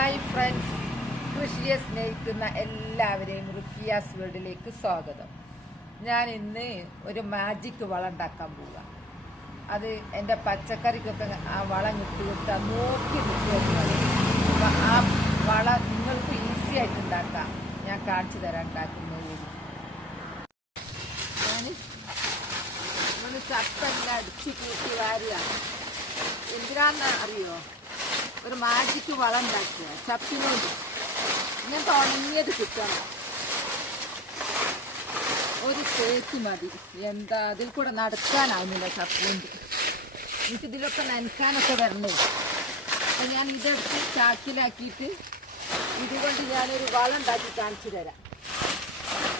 Hi friends, കൃഷിയെ സ്നേഹിക്കുന്ന എല്ലാവരെയും റുക്കിയാസ് വേൾഡിലേക്ക് സ്വാഗതം. ഞാൻ ഇന്ന് ഒരു മാജിക് വളം ഉണ്ടാക്കാൻ പോവുക. അത് എൻ്റെ പച്ചക്കറിക്കൊക്കെ ആ വളം ഇട്ട് കൊടുത്താൽ നോക്കി കിട്ടുമെന്ന്. അപ്പം ആ വളം നിങ്ങൾക്ക് ഈസി ആയിട്ട് ഉണ്ടാക്കാം. ഞാൻ കാണിച്ചു തരാം ഉണ്ടാക്കുന്നത്. ഞാൻ ചപ്പെല്ലാം അടിച്ച് കൂട്ടി വാരുക. എന്തിനാന്ന് അറിയോ? ഒരു മാജിക്ക് വളം ഉണ്ടാക്കുക. ചപ്പിനോട് ഇങ്ങനത്തെ ഉണങ്ങിയത് കിട്ടണം. ഒരു തേക്ക് മതി. എന്താ അതിൽ കൂടെ നടക്കാനാവുന്നില്ല ചപ്പുകൊണ്ട്. എനിക്കിതിലൊക്കെ നനക്കാനൊക്കെ വരണേ. അപ്പം ഞാൻ ഇതെടുത്ത് ചാക്കിലാക്കിയിട്ട് ഇതുകൊണ്ട് ഞാനൊരു വളം ഉണ്ടാക്കി കാണിച്ചു തരാം.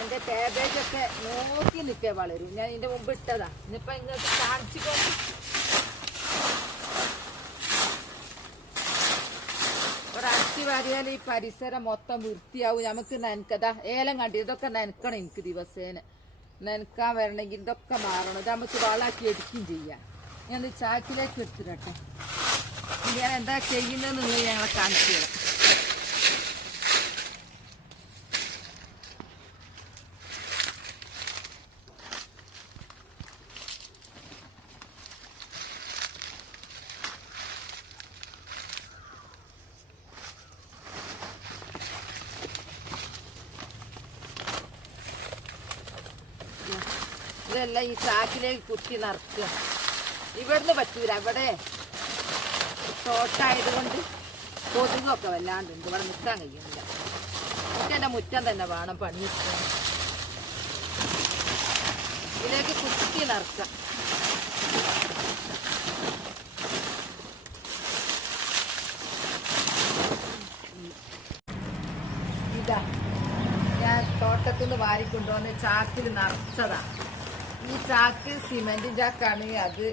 എൻ്റെ കാബേജൊക്കെ നോക്കി നിൽക്കേ വളരും. ഞാൻ ഇതിൻ്റെ മുമ്പ് ഇട്ടതാ. ഇന്നിപ്പോൾ ഇങ്ങോട്ട് കാണിച്ചുകൊണ്ട് ഒരടിച്ചു വാരിയാൽ ഈ പരിസരം മൊത്തം വൃത്തിയാവും. നമുക്ക് നനക്കതാ ഏലം കണ്ടി ഇതൊക്കെ നനക്കണം. എനിക്ക് ദിവസേന നനക്കാൻ വരണമെങ്കിൽ ഇതൊക്കെ മാറണം. ഇത് നമുക്ക് വളാക്കി എടുക്കുകയും ചെയ്യാം. ഞാൻ ചാക്കിലേക്ക് എടുത്തിട്ടെ. ഞാൻ എന്താ ചെയ്യുന്നതെന്നുള്ളത് ഞങ്ങളെ കാണിച്ചു തരാം. ഇതെല്ലാം ഈ ചാക്കിലേക്ക് കുത്തി നിറക്കുക. ഇവിടുന്ന് പറ്റൂല. ഇവിടെ തോട്ടായതുകൊണ്ട് കൊതുകൊക്കെ വല്ലാണ്ടുണ്ട്. ഇവിടെ നിൽക്കാൻ കഴിയുന്നില്ല. എനിക്ക് എൻ്റെ മുറ്റം തന്നെ വേണം പണിയെടുക്കാൻ. ഇതിലേക്ക് കുത്തി നിറക്കുക. ഇതാ ഞാൻ തോട്ടത്തിൽ നിന്ന് വാരിക്കൊണ്ടുവന്ന് ചാക്കിൽ നിറച്ചതാണ്. ഈ ചാക്ക് സിമെന്റ് ചാക്കാണ്. അത്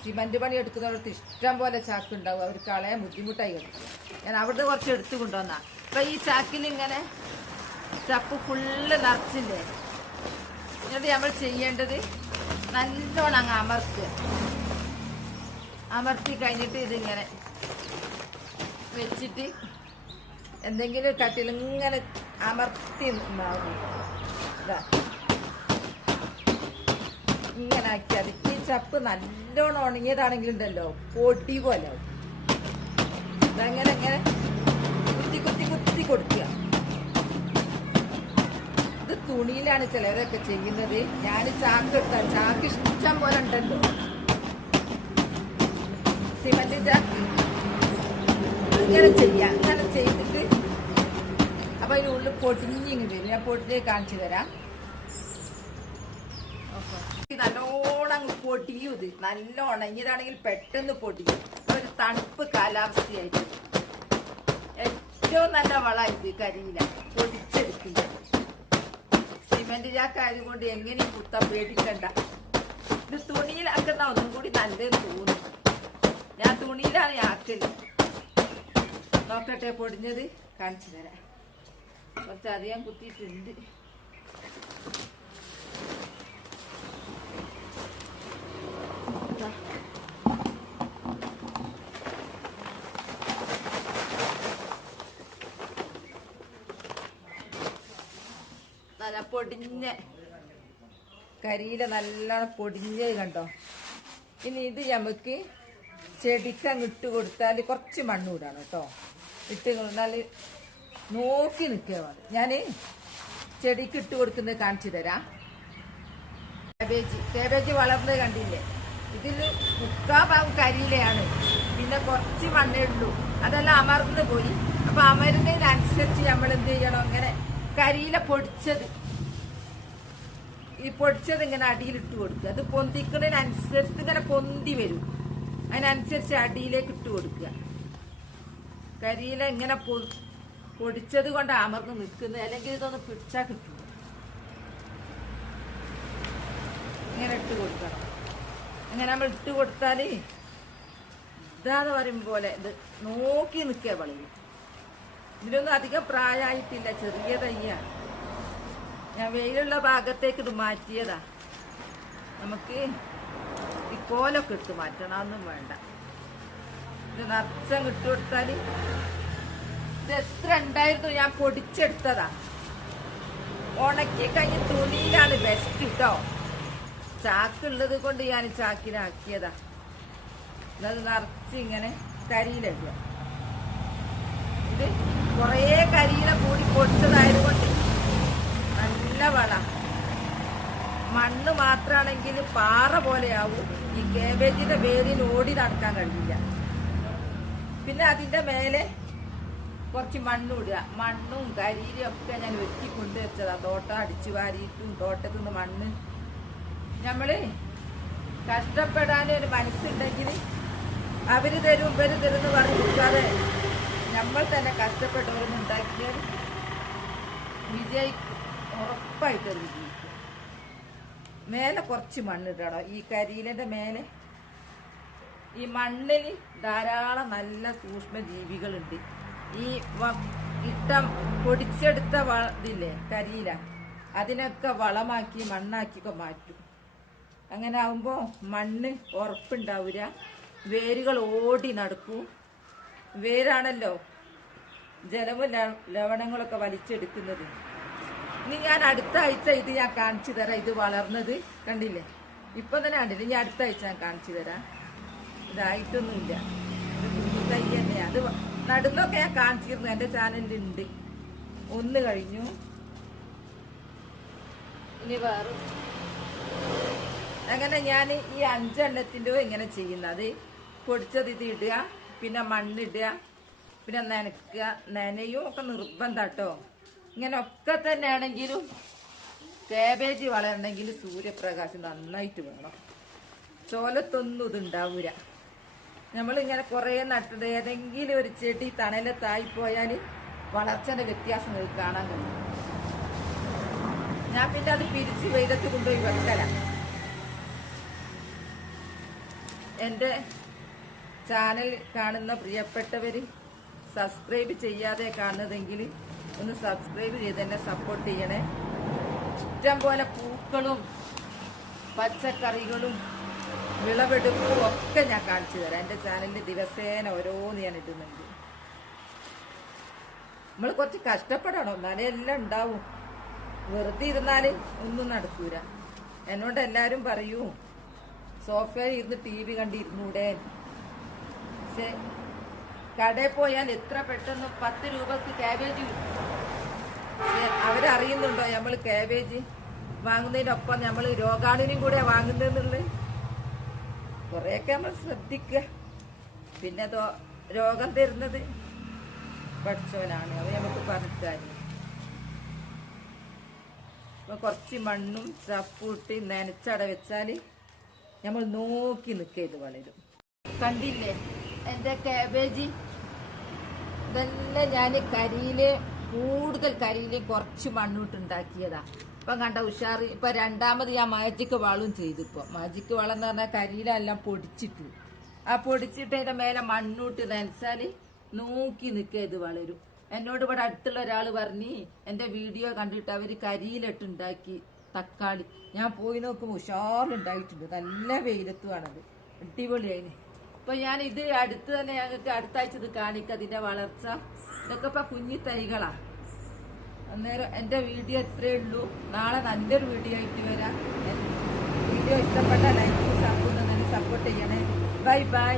സിമെന്റ് പണി എടുക്കുന്നവർക്ക് ഇഷ്ടം പോലെ ചാക്ക് ഉണ്ടാവും. അവർ കളയാൻ ബുദ്ധിമുട്ടായി എടുക്കും. ഞാൻ അവിടുന്ന് കുറച്ച് എടുത്തു കൊണ്ടുവന്നാ. അപ്പൊ ഈ ചാക്കിൽ ഇങ്ങനെ ചപ്പ് ഫുള്ള് നിറച്ചില്ലേ. എന്നിട്ട് നമ്മൾ ചെയ്യേണ്ടത് നല്ലോണം അങ്ങ് അമർത്തുക. അമർത്തി കഴിഞ്ഞിട്ട് ഇതിങ്ങനെ വെച്ചിട്ട് എന്തെങ്കിലും കട്ടിൽ ഇങ്ങനെ അമർത്തി ഇതാ ഇങ്ങനെ ആക്കിയാൽ ഈ ചപ്പ് നല്ലോണം ഉണങ്ങിയതാണെങ്കിലുണ്ടല്ലോ പൊടി പോലെ ആവും. ഇതങ്ങനെ ഇങ്ങനെ കുത്തി കുത്തി കുത്തി കൊടുക്കുക. ഇത് തുണിയിലാണ് ചിലരൊക്കെ ചെയ്യുന്നത്. ഞാൻ ചാക്ക് എടുത്താൽ ചാക്ക് ഇഷ്ടം പോലെ ഉണ്ടല്ലോ. സിമന്റ് ചാക്ക് ഇങ്ങനെ ചെയ്യാം. ഇങ്ങനെ ചെയ്തിട്ട് അപ്പൊ അതിനുള്ളിൽ പൊടിഞ്ഞിങ്ങനെ വരും. ഞാൻ പൊടിഞ്ഞ് കാണിച്ചു തരാം. നല്ലോണം പൊടിയും. ഇത് നല്ല ഉണങ്ങിയതാണെങ്കിൽ പെട്ടെന്ന് പൊടിയും. ഒരു തണുപ്പ് കാലാവസ്ഥയായിട്ട് ഏറ്റവും നല്ല വളം ഇത്. കരിയില പൊടിച്ചെടുക്കില്ല. സിമെന്റ് ചാക്കായത് കൊണ്ട് എങ്ങനെയും കുത്താൻ പേടിക്കണ്ട. ഇത് തുണിയിലാക്കുന്ന ഒന്നും കൂടി നല്ലതെന്ന് തോന്നുന്നു. ഞാൻ തുണിയിലാണ് ആക്കല്. നോക്കട്ടെ പൊടിഞ്ഞത് കാണിച്ചു തരാം. കുറച്ചധികം കുത്തിയിട്ടുണ്ട്. നല്ല പൊടിഞ്ഞ കരിയില നല്ലോണം പൊടിഞ്ഞത് കണ്ടോ. ഇനി ഇത് നമുക്ക് ചെടിക്കങ്ങ് ഇട്ട് കൊടുത്താൽ കുറച്ച് മണ്ണ് ഇടാണ് കേട്ടോ. ഇട്ട് കൊടുത്താൽ നോക്കി നിൽക്കുക. ഞാന് ചെടിക്ക് ഇട്ട് കൊടുക്കുന്നത് കാണിച്ചു തരാം. കാബേജ് വളർന്നത് കണ്ടില്ലേ. ഇതിൽ 3/4 ഭാഗം കരിയിലയാണ്. പിന്നെ കുറച്ച് മണ്ണേ ഉള്ളൂ. അതെല്ലാം അമർന്ന് പോയി. അപ്പൊ അമരുന്നതിനനുസരിച്ച് നമ്മൾ എന്ത് ചെയ്യണം? അങ്ങനെ കരിയില പൊടിച്ചത് ഈ പൊടിച്ചത് ഇങ്ങനെ അടിയിലിട്ട് കൊടുക്കുക. അത് പൊന്തിക്കുന്നതിനനുസരിച്ച് ഇങ്ങനെ പൊന്തി വരും. അതിനനുസരിച്ച് അടിയിലേക്ക് ഇട്ട് കൊടുക്കുക. കരിയില ഇങ്ങനെ പൊടിച്ചത് കൊണ്ട് അമർന്ന് നിൽക്കുന്നത്. അല്ലെങ്കിൽ ഇതൊന്ന് പിടിച്ചാൽ കിട്ടും. ഇങ്ങനെ ഇട്ട് കൊടുക്കണം. അങ്ങനെ നമ്മൾ ഇട്ട് കൊടുത്താൽ ഇതാന്ന് പറയും പോലെ ഇത് നോക്കി നിൽക്കുക വളയും. ഇതിലൊന്നും അധികം പ്രായമായിട്ടില്ല. ചെറിയ തയ്യാണ്. ഞാൻ വെയിലുള്ള ഭാഗത്തേക്ക് ഇത് മാറ്റിയതാ. നമുക്ക് ഈ കോലൊക്കെ ഇട്ട് മാറ്റണം. അതൊന്നും വേണ്ട. ഇത് നിറച്ചങ്ങ് ഇട്ട് കൊടുത്താൽ എത്ര ഉണ്ടായിരുന്നു ഞാൻ പൊടിച്ചെടുത്തതാ. ഉണക്കി കഴിഞ്ഞ് തുണിയിലാണ് ബെസ്റ്റ് കേട്ടോ. ചാക്കുള്ളത് കൊണ്ട് ഞാൻ ചാക്കിലാക്കിയതാ. അത് നിറച്ച് ഇങ്ങനെ കരിയിലിടുക. ഇത് കുറേ കരിയില കൂടി പൊടിച്ചതായത് കൊണ്ട് നല്ല വളം. മണ്ണ് മാത്രമാണെങ്കിൽ പാറ പോലെയാവും. ഈ കേബേജിന്റെ വേരിന് ഓടി നടക്കാൻ കഴിയില്ല. പിന്നെ അതിന്റെ മേലെ കുറച്ച് മണ്ണിടുക. മണ്ണും കരിയിലും ഒക്കെ ഞാൻ ഒരുക്കി കൊണ്ടുവച്ചതാ. തോട്ടം അടിച്ചു വാരിയിട്ടും തോട്ടത്തിൽ നിന്ന് മണ്ണ്. നമ്മള് കഷ്ടപ്പെടാനും ഒരു മനസ്സുണ്ടെങ്കിൽ അവര് തരും ഇവര് തരുമെന്ന് പറഞ്ഞിരിക്കാതെ നമ്മൾ തന്നെ കഷ്ടപ്പെട്ടവരൊന്നും ഉണ്ടാക്കിയാൽ വിജയിക്കും. ഉറപ്പായിട്ടത് വിജയിക്കും. മേലെ കുറച്ച് മണ്ണിടണം. ഈ കരിയിലിന്റെ മേലെ ഈ മണ്ണിൽ ധാരാളം നല്ല സൂക്ഷ്മ ജീവികളുണ്ട്. ഈ പൊടിച്ചെടുത്ത ഇതില്ലേ കരിയില, അതിനൊക്കെ വളമാക്കി മണ്ണാക്കിയൊക്കെ മാറ്റും. അങ്ങനെ ആവുമ്പോ മണ്ണ് ഉറപ്പുണ്ടാവില്ല. വേരുകൾ ഓടി നടക്കും. വേരാണല്ലോ ജലവും ലവണങ്ങളൊക്കെ വലിച്ചെടുക്കുന്നത്. ഇനി ഞാൻ അടുത്ത ആഴ്ച ഇത് ഞാൻ കാണിച്ചു തരാം. ഇത് വളർന്നത് കണ്ടില്ലേ, ഇപ്പൊ തന്നെ കണ്ടില്ലേ. ഇനി അടുത്ത ആഴ്ച ഞാൻ കാണിച്ചു തരാം. ഇതായിട്ടൊന്നുമില്ല, ഇത് കുഞ്ഞു തൈ തന്നെയാ. അത് നടുന്നൊക്കെ ഞാൻ കാണിച്ചിരുന്നു, എന്റെ ചാനലിലുണ്ട്. ഒന്ന് കഴിഞ്ഞു, ഇനി വേറെ. അങ്ങനെ ഞാൻ ഈ 5 എണ്ണത്തിൻ്റെ ഇങ്ങനെ ചെയ്യുന്നത്. പൊടിച്ചത് ഇത് ഇടുക, പിന്നെ മണ്ണിടുക, പിന്നെ നനയ്ക്കുക. നനയും ഒക്കെ നിർബന്ധം കേട്ടോ. ഇങ്ങനെ ഒക്കെ തന്നെ ആണെങ്കിലും കാബേജ് വളരണമെങ്കിൽ സൂര്യപ്രകാശം നന്നായിട്ട് വേണം. ചോലത്തൊന്നും ഇതുണ്ടാവൂല. നമ്മളിങ്ങനെ കുറേ നട്ടത് ഏതെങ്കിലും ഒരു ചെടി തണലത്തായിപ്പോയാൽ വളർച്ചയുടെ വ്യത്യാസം നിങ്ങൾക്ക് കാണാൻ കഴിയും. ഞാൻ പിന്നെ അത് പിരിച്ച് വെയിലത്ത് കൊണ്ടുപോയി വെക്കല. എൻ്റെ ചാനൽ കാണുന്ന പ്രിയപ്പെട്ടവർ സബ്സ്ക്രൈബ് ചെയ്യാതെ കാണുന്നതെങ്കിൽ ഒന്ന് സബ്സ്ക്രൈബ് ചെയ്ത് എന്നെ സപ്പോർട്ട് ചെയ്യണേ. ഇഷ്ടം പോലെ പൂക്കളും പച്ചക്കറികളും വിളവെടുപ്പും ഒക്കെ ഞാൻ കാണിച്ചു തരാം. എൻ്റെ ചാനലിൽ ദിവസേന ഓരോന്ന് ഞാൻ ഇടുന്നുണ്ട്. നമ്മൾ കുറച്ച് കഷ്ടപ്പെടണം, എന്നാലേ എല്ലാം ഉണ്ടാവും. വെറുതെ ഇരുന്നാൽ ഒന്നും നടക്കൂല. എന്നോട് എല്ലാവരും പറയൂ സോഫയിൽ ഇരുന്ന് TV കണ്ടിരുന്നൂടെ. പക്ഷെ കടയിൽ പോയാൽ എത്ര പെട്ടെന്ന് 10 രൂപക്ക് കാബേജ് കിട്ടും. അവരറിയുന്നുണ്ടോ നമ്മൾ കാബേജ് വാങ്ങുന്നതിനൊപ്പം നമ്മൾ രോഗാണുവിനും കൂടെ വാങ്ങുന്നതെന്നുള്ളത്? കുറെയൊക്കെ നമ്മൾ ശ്രദ്ധിക്കുക. പിന്നെ രോഗം തരുന്നത് പഠിച്ചവനാണ്, അത് നമുക്ക് പറഞ്ഞിട്ടാണ്. അപ്പൊ കുറച്ച് മണ്ണും ചപ്പും ഇട്ട് നനച്ചട വെച്ചാൽ നമ്മൾ നോക്കി നിൽക്കുക, ഇത് വളരും. കണ്ടില്ലേ എൻ്റെ കാബേജ്? ഇതെല്ലാം ഞാൻ കൂടുതൽ കരിയില് കുറച്ച് മണ്ണിട്ടുണ്ടാക്കിയതാ. ഇപ്പം കണ്ട ഉഷാറ്. ഇപ്പൊ രണ്ടാമത് ഞാൻ മാജിക് വളം ചെയ്തു. ഇപ്പൊ മാജിക് വളം എന്ന് പറഞ്ഞാൽ കരിയിലെല്ലാം പൊടിച്ചിട്ടു. ആ പൊടിച്ചിട്ട് അതിന്റെ മേലെ മണ്ണിട്ട് നനച്ചാല് നോക്കി നിൽക്കുക, ഇത് വളരും. എന്നോട് ഇവിടെ അടുത്തുള്ള ഒരാൾ പറഞ്ഞ് എന്റെ വീഡിയോ കണ്ടിട്ട് അവര് കരിയിലിട്ടുണ്ടാക്കി തക്കാളി. ഞാൻ പോയി നോക്കുമ്പോൾ ഉഷാറുണ്ടായിട്ടുണ്ട്. നല്ല വെയിലത്തുമാണത്, അടിപൊളിയായിന്. അപ്പൊ ഞാൻ ഇത് അടുത്ത് തന്നെ ഞങ്ങൾക്ക് അടുത്ത ആഴ്ച ഇത് കാണിക്കുക, അതിന്റെ വളർച്ച. ഇതൊക്കെ ഇപ്പൊ കുഞ്ഞി തൈകളാ. അന്നേരം എന്റെ വീഡിയോ ഇത്രയേ ഉള്ളൂ. നാളെ നല്ലൊരു വീഡിയോ ആയിട്ട് വരാം. വീഡിയോ ഇഷ്ടപ്പെട്ട ലൈക്ക് സപ്പോർട്ട് ചെയ്യണേ. Bye bye.